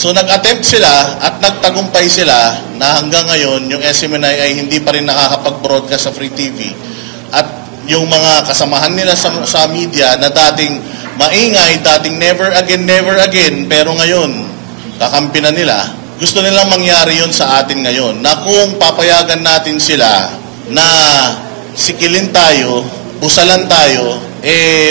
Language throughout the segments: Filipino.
So nag-attempt sila at nagtagumpay sila na hanggang ngayon yung SMNI ay hindi pa rin nakakapag-broadcast sa Free TV. At yung mga kasamahan nila sa media na dating maingay, dating never again, pero ngayon kakampi na nila, gusto nilang mangyari yun sa atin ngayon. Na kung papayagan natin sila na sikilin tayo, busalan tayo,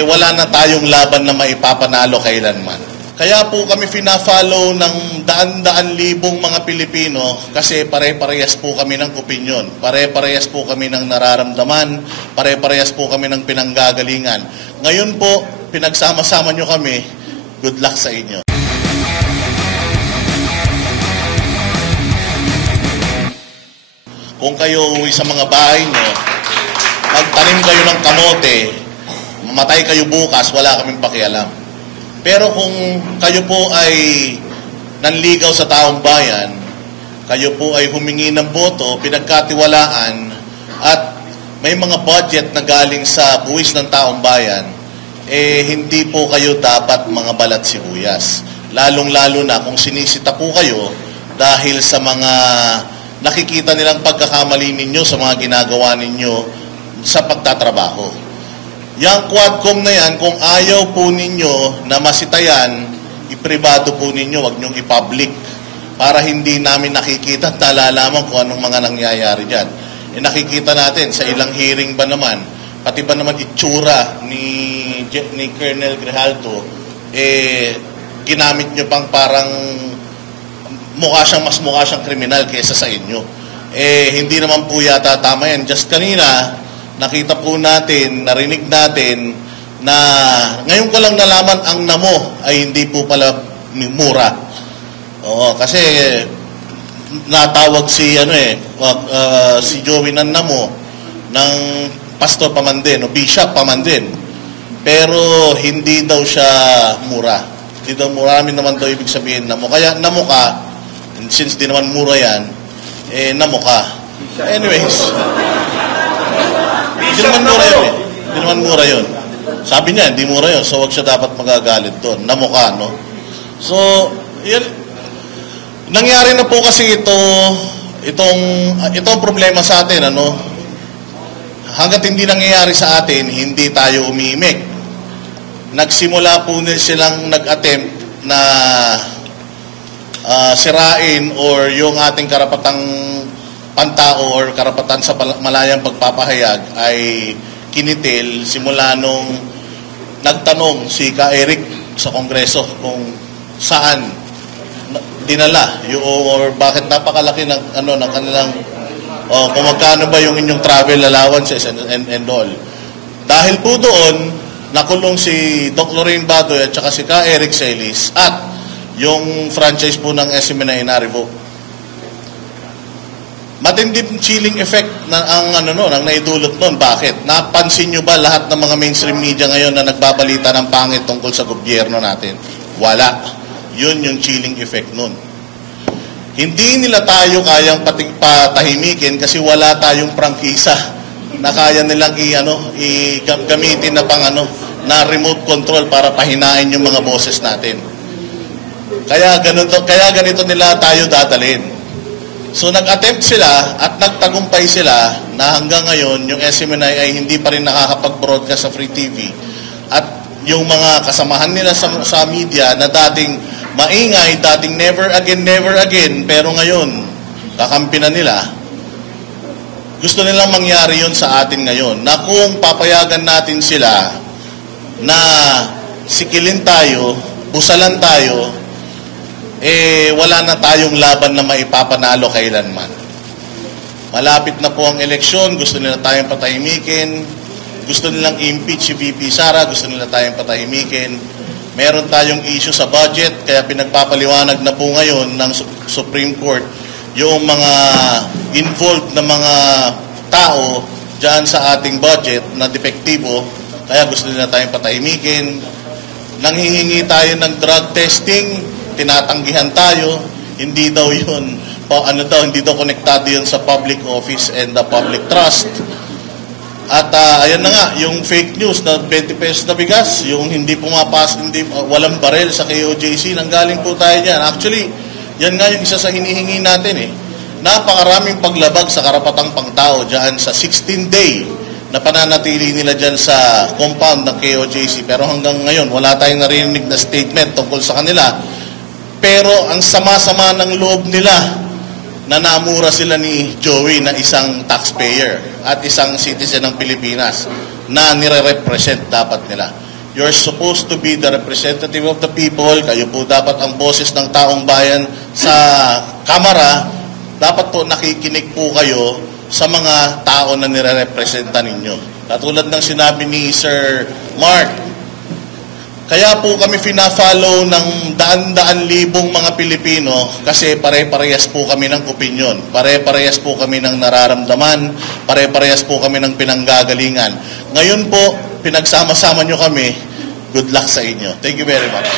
wala na tayong laban na maipapanalo kailanman. Kaya po kami fina-follow ng daan-daan libong mga Pilipino kasi pare-parehas po kami ng opinyon, pare-parehas po kami ng nararamdaman, pare-parehas po kami ng pinanggagalingan. Ngayon po, pinagsama-sama nyo kami, good luck sa inyo. Kung kayo uwi sa mga bahay nyo, magtanim kayo ng kamote, mamatay kayo bukas, wala kaming pakialam. Pero kung kayo po ay nanligaw sa taong bayan, kayo po ay humingi ng boto, pinagkatiwalaan, at may mga budget na galing sa buwis ng taong bayan, hindi po kayo dapat mga balat sibuyas. Lalong-lalo na kung sinisita po kayo dahil sa mga nakikita nilang pagkakamali ninyo sa mga ginagawa ninyo sa pagtatrabaho. Yang Quadcom na yan, kung ayaw po ninyo na masitayan, ipribado po ninyo, wag nyong i-public para hindi namin nakikita at nalalaman kung anong mga nangyayari dyan. Nakikita natin sa ilang hearing ba naman, pati ba naman itsura ni Colonel Grijaldo, ginamit nyo pang parang mas mukha siyang kriminal kaysa sa inyo. Hindi naman po yata tama yan. Just kanina, nakita po natin, narinig natin na ngayon ko lang nalaman ang namo ay hindi po pala mura. Oo, kasi natawag si si Joey ng namo ng Pastor Pamandin o Bishop Pamandin. Pero hindi daw siya mura. Hindi daw mura, naman daw ibig sabihin namo. Kaya namo ka, since di naman mura yan, namo ka. Anyways, Hindi naman mura yun. Sabi niya, hindi mura yun. So, wag siya dapat magagalit doon. Namukha, no? So, yan. Nangyari na po kasi itong problema sa atin, ano? Hanggat hindi nangyayari sa atin, hindi tayo umiimik. Nagsimula po silang nag-attempt na sirain or yung ating karapatang pantao or karapatan sa malayang pagpapahayag ay kinitil simula nung nagtanong si Ka Eric sa Kongreso kung saan dinala or bakit napakalaki ng ng kanilang kung magkano ba yung inyong travel allowances and all. Dahil po doon nakulong si Doc Lorraine Badoy at saka si Ka Eric Celis at yung franchise po ng SMNI na-revoke. Matinding chilling effect na ang naidulot noon. Bakit? Napansin nyo ba lahat ng mga mainstream media ngayon na nagbabalita ng pangit tungkol sa gobyerno natin? Wala. Yun yung chilling effect noon. Hindi nila tayo kayang patahimikin kasi wala tayong prangkisa na kaya nilang gamitin na na remote control para pahinain yung mga boses natin. Kaya ganito nila tayo dadalhin. So nag-attempt sila at nagtagumpay sila na hanggang ngayon yung SMNI ay hindi pa rin nakakapag-broadcast sa Free TV. At yung mga kasamahan nila sa media na dating maingay, dating never again, pero ngayon kakampi na nila, gusto nilang mangyari yun sa atin ngayon. Na kung papayagan natin sila na sikilin tayo, busalan tayo, wala na tayong laban na maipapanalo kailanman. Malapit na po ang eleksyon, gusto nila tayong patahimikin, gusto nilang impeach si VP Sara, gusto nila tayong patahimikin. Meron tayong issue sa budget, kaya pinagpapaliwanag na po ngayon ng Supreme Court yung mga involved na mga tao dyan sa ating budget na depektibo, kaya gusto nila tayong patahimikin. Nanghihingi tayo ng drug testing, tinatanggihan tayo, hindi daw yun, hindi daw konektado yun sa public office and the public trust. At ayan na nga, yung fake news na 20 pesos na bigas, yung hindi pumapas, walang barel sa KOJC, nanggaling po tayo dyan. Actually, yan nga yung isa sa hinihingi natin eh. Napakaraming paglabag sa karapatang pangtao dyan sa 16-day na pananatili nila dyan sa compound ng KOJC. Pero hanggang ngayon, wala tayong narinig na statement tungkol sa kanila. Pero ang sama-sama ng loob nila na namura sila ni Joey na isang taxpayer at isang citizen ng Pilipinas na nire-represent dapat nila. You're supposed to be the representative of the people. Kayo po dapat ang boses ng taong bayan sa Kamara. Dapat po nakikinig po kayo sa mga tao na nire-representa ninyo. Katulad ng sinabi ni Sir Mark, kaya po kami fina-follow ng daan-daan libong mga Pilipino kasi pare-parehas po kami ng opinyon, pare-parehas po kami ng nararamdaman, pare-parehas po kami ng pinanggagalingan. Ngayon po, pinagsama-sama nyo kami. Good luck sa inyo. Thank you very much.